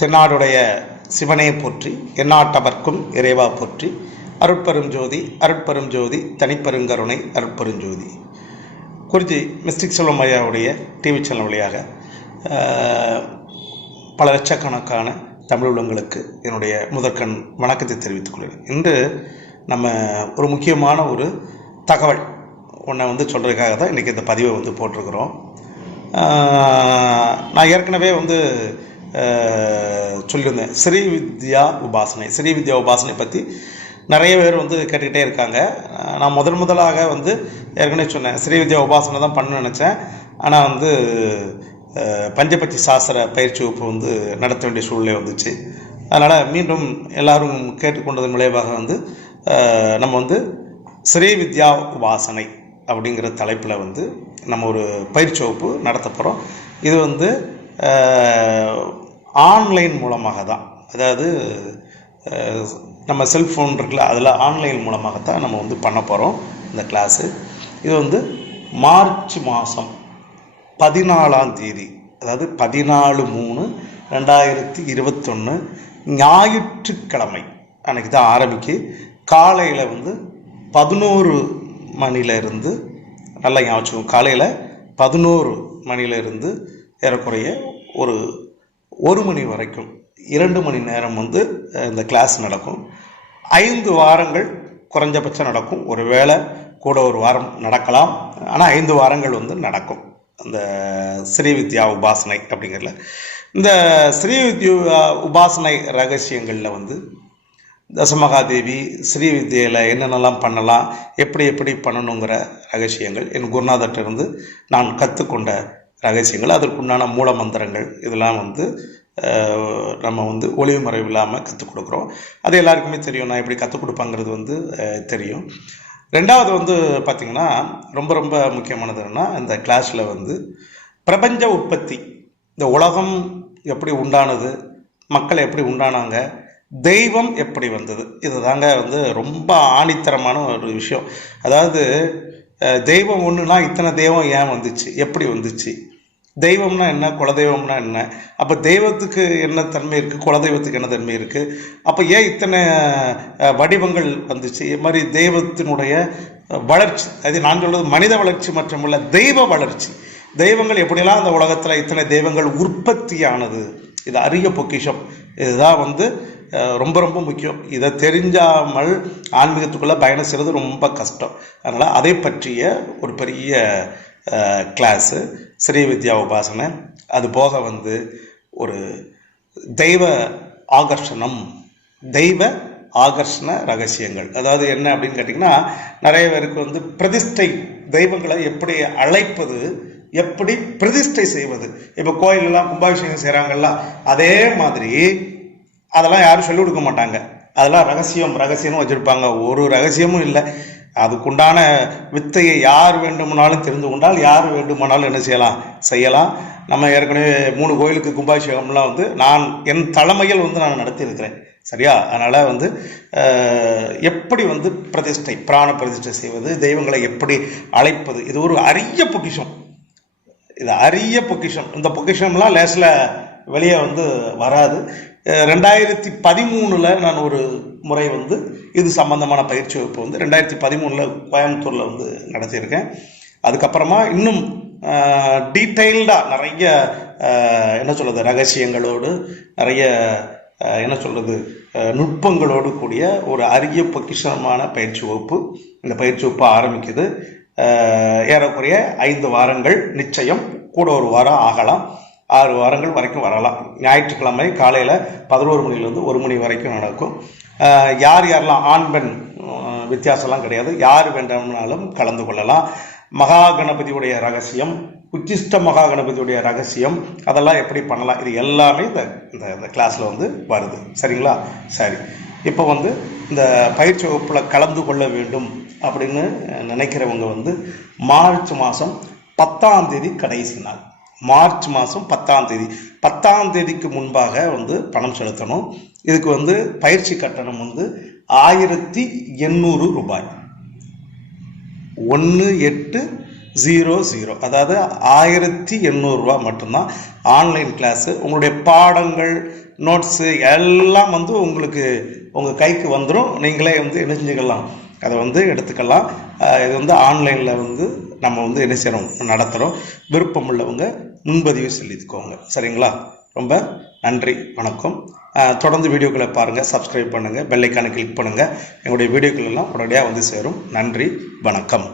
தென்னாடுடைய சிவனே போற்றி எந்நாட்டவர்க்கும் இறைவா போற்றி அருட்பெரும் ஜோதி அருட்பெரும் ஜோதி தனிப்பெருங்கருணை அருட்பெருஞ்சோதி. குறிஞ்சி மிஸ்டிக் செல்வம் ஐயாவுடைய டிவி சேனல் வழியாக பல லட்சக்கணக்கான தமிழ் உள்ளங்களுக்கு என்னுடைய முதற்கண் வணக்கத்தை தெரிவித்துக் கொள்கிறேன். இன்று நம்ம ஒரு முக்கியமான ஒரு தகவல் ஒன்றை வந்து சொல்கிறதுக்காக தான் இன்றைக்கி இந்த பதிவை வந்து போட்டிருக்கிறோம். நான் ஏற்கனவே வந்து சொல்லியிருந்தேன். ஸ்ரீ வித்யா உபாசனை ஸ்ரீ வித்யா உபாசனை பற்றி நிறைய பேர் வந்து கேட்டுக்கிட்டே இருக்காங்க. நான் முதல் முதலாக வந்து ஏற்கனவே சொன்னேன் ஸ்ரீ வித்யா உபாசனை தான் பண்ணணும்னு நினச்சேன். ஆனால் வந்து பஞ்சபட்சி சாஸ்திர பயிற்சி வகுப்பு வந்து நடத்த வேண்டிய சூழ்நிலை வந்துச்சு. அதனால் மீண்டும் எல்லாரும் கேட்டுக்கொண்டதன் விளைவாக வந்து நம்ம வந்து ஸ்ரீ வித்யா உபாசனை அப்படிங்கிற தலைப்பில் வந்து நம்ம ஒரு பயிற்சி வகுப்பு நடத்த போகிறோம் இது வந்து ஆன்லைன் மூலமாக தான் அதாவது நம்ம செல்ஃபோன் இருக்குல்ல அதில் ஆன்லைன் மூலமாகத்தான் நம்ம வந்து பண்ண போகிறோம் இந்த கிளாஸு இது வந்து மார்ச் மாதம் பதினாலாம் தேதி அதாவது பதினாலு மூணு ரெண்டாயிரத்தி இருபத்தொன்று ஞாயிற்றுக்கிழமை அன்னைக்கு தான் ஆரம்பிக்கு. காலையில் வந்து பதினோரு மணிலேருந்து நல்லா ஞாபகம் காலையில் பதினோரு மணிலேருந்து ஏறக்குறைய ஒரு ஒரு மணி வரைக்கும் இரண்டு மணி நேரம் வந்து இந்த கிளாஸ் நடக்கும். ஐந்து வாரங்கள் குறைஞ்சபட்சம் நடக்கும். ஒரு வேளை கூட ஒரு வாரம் நடக்கலாம். ஆனால் ஐந்து வாரங்கள் வந்து நடக்கும். அந்த ஸ்ரீ வித்யா உபாசனை அப்படிங்கிறதுல. இந்த ஸ்ரீ வித்யா உபாசனை ரகசியங்களில் வந்து தசமகாதேவி ஸ்ரீ வித்யையில் என்னென்னலாம் பண்ணலாம் எப்படி எப்படி பண்ணணுங்கிற ரகசியங்கள் என் குருநாதர்கிட்ட இருந்து நான் கற்றுக்கொண்ட ரகசியங்கள். அதற்குண்டான மூல மந்திரங்கள் இதெல்லாம் வந்து நம்ம வந்து ஒளிவு மறைவு இல்லாமல் கற்றுக் கொடுக்குறோம். அது எல்லாருக்குமே தெரியும். நான் எப்படி கற்றுக் கொடுப்பாங்கிறது வந்து தெரியும். ரெண்டாவது வந்து பார்த்திங்கன்னா ரொம்ப ரொம்ப முக்கியமானது இந்த கிளாஸில் வந்து பிரபஞ்ச உற்பத்தி. இந்த உலகம் எப்படி உண்டானது மக்கள் எப்படி உண்டானாங்க தெய்வம் எப்படி வந்தது இது தாங்க வந்து ரொம்ப ஆணித்தரமான ஒரு விஷயம். அதாவது தெய்வம் ஒன்றுனா இத்தனை தெய்வம் ஏன் வந்துச்சு எப்படி வந்துச்சு தெய்வம்னா என்ன? குலதெய்வம்னா என்ன? அப்போ தெய்வத்துக்கு என்ன தன்மை இருக்குது குலதெய்வத்துக்கு என்ன தன்மை இருக்குது அப்போ ஏன் இத்தனை வடிவங்கள் வந்துச்சு? இது மாதிரி தெய்வத்தினுடைய வளர்ச்சி அது நான் சொல்வது மனித வளர்ச்சி மட்டுமல்ல தெய்வ வளர்ச்சி. தெய்வங்கள் எப்படியெல்லாம் அந்த உலகத்தில் இத்தனை தெய்வங்கள் உற்பத்தியானது? இது அரிய பொக்கிஷம். இதுதான் வந்து ரொம்ப ரொம்ப முக்கியம். இதை தெரிஞ்சாமல் ஆன்மீகத்துக்குள்ளே பயணம் செய்கிறது ரொம்ப கஷ்டம். அதனால் அதை பற்றிய ஒரு பெரிய கிளாஸு ஸ்ரீ வித்யா உபாசனை. அது போக வந்து ஒரு தெய்வ ஆகர்ஷணம் தெய்வ ஆகர்ஷண ரகசியங்கள். அதாவது என்ன அப்படின்னு கேட்டிங்கன்னா நிறைய பேருக்கு வந்து பிரதிஷ்டை தெய்வங்களை எப்படி அழைப்பது எப்படி பிரதிஷ்டை செய்வது. இப்போ கோயிலெல்லாம் கும்பாபிஷேகம் செய்கிறாங்கல்ல அதே மாதிரி அதெல்லாம் யாரும் சொல்லிக் கொடுக்க மாட்டாங்க. அதெல்லாம் ரகசியம் ரகசியம்னு வச்சுருப்பாங்க. ஒரு ரகசியமும் இல்லை. அதுக்குண்டான வித்தையை யார் வேண்டுமானாலும் தெரிந்து கொண்டால் யார் வேண்டுமானாலும் என்ன செய்யலாம்? செய்யலாம். நம்ம ஏற்கனவே மூணு கோயிலுக்கு கும்பாபிஷேகம்லாம் வந்து நான் என் தலைமையில் வந்து நான் நடத்தியிருக்கிறேன். சரியா? அதனால் வந்து எப்படி வந்து பிரதிஷ்டை பிராண பிரதிஷ்டை செய்வது தெய்வங்களை எப்படி அழைப்பது இது ஒரு அரிய பொக்கிஷம். இது அரிய பொக்கிஷம். இந்த பொக்கிஷம்லாம் லேசில் வெளியே வந்து வராது. ரெண்டாயிரத்தி பதிமூணில் நான் ஒரு முறை வந்து இது சம்பந்தமான பயிற்சி வகுப்பு வந்து ரெண்டாயிரத்தி பதிமூணில் கோயம்புத்தூரில் வந்து நடத்தியிருக்கேன். அதுக்கப்புறமா இன்னும் டீட்டெயில்டாக நிறைய என்ன சொல்கிறது ரகசியங்களோடு நிறைய என்ன சொல்கிறது நுட்பங்களோடு கூடிய ஒரு அரிய பொக்கிஷமான பயிற்சி வகுப்பு. இந்த பயிற்சி வகுப்பு ஆரம்பிக்குது. ஏறக்குறைய ஐந்து வாரங்கள் நிச்சயம். கூட ஒரு வாரம் ஆகலாம். ஆறு வாரங்கள் வரைக்கும் வரலாம். ஞாயிற்றுக்கிழமை காலையில் பதினோரு மணிலேருந்து ஒரு மணி வரைக்கும் நடக்கும். யார் யாரெல்லாம் ஆண் பெண் வித்தியாசம்லாம் கிடையாது. யார் வேண்டாம்னாலும் கலந்து கொள்ளலாம். மகா கணபதியுடைய ரகசியம் உச்சிஷ்ட மகா கணபதியுடைய ரகசியம் அதெல்லாம் எப்படி பண்ணலாம்? இது எல்லாமே இந்த இந்த இந்த கிளாஸில் வந்து வருது. சரிங்களா? சரி. இப்போ வந்து இந்த பயிற்சி வகுப்பில் கலந்து கொள்ள வேண்டும் அப்படின்னு நினைக்கிறவங்க வந்து மார்ச் மாதம் பத்தாம் தேதி கடைசி நாள். மார்ச் மாதம் பத்தாம் தேதி. பத்தாம் தேதிக்கு முன்பாக வந்து பணம் செலுத்தணும். இதுக்கு வந்து பயிற்சி கட்டணம் வந்து ஆயிரத்தி எண்ணூறு ரூபாய். ஒன்று எட்டு ஜீரோ ஜீரோ. அதாவது ஆயிரத்தி எண்ணூறுரூவா மட்டும்தான். ஆன்லைன் கிளாஸு உங்களுடைய பாடங்கள் நோட்ஸு எல்லாம் வந்து உங்களுக்கு உங்கள் கைக்கு வந்துடும் நீங்களே வந்து என்ன செஞ்சுக்கலாம் அதை வந்து எடுத்துக்கலாம். இது வந்து ஆன்லைனில் வந்து நம்ம வந்து என்ன செய்கிறோம் நடத்துகிறோம் விருப்பம் உள்ளவங்க முன்பதிவு செலுத்திக்கோங்க சரிங்களா? ரொம்ப நன்றி வணக்கம். தொடர்ந்து வீடியோக்களை பாருங்கள் சப்ஸ்கிரைப் பண்ணுங்கள் பெல்லைக்கானை கிளிக் பண்ணுங்கள் எங்களுடைய வீடியோக்கள் எல்லாம் உடனடியாக வந்து சேரும். நன்றி வணக்கம்.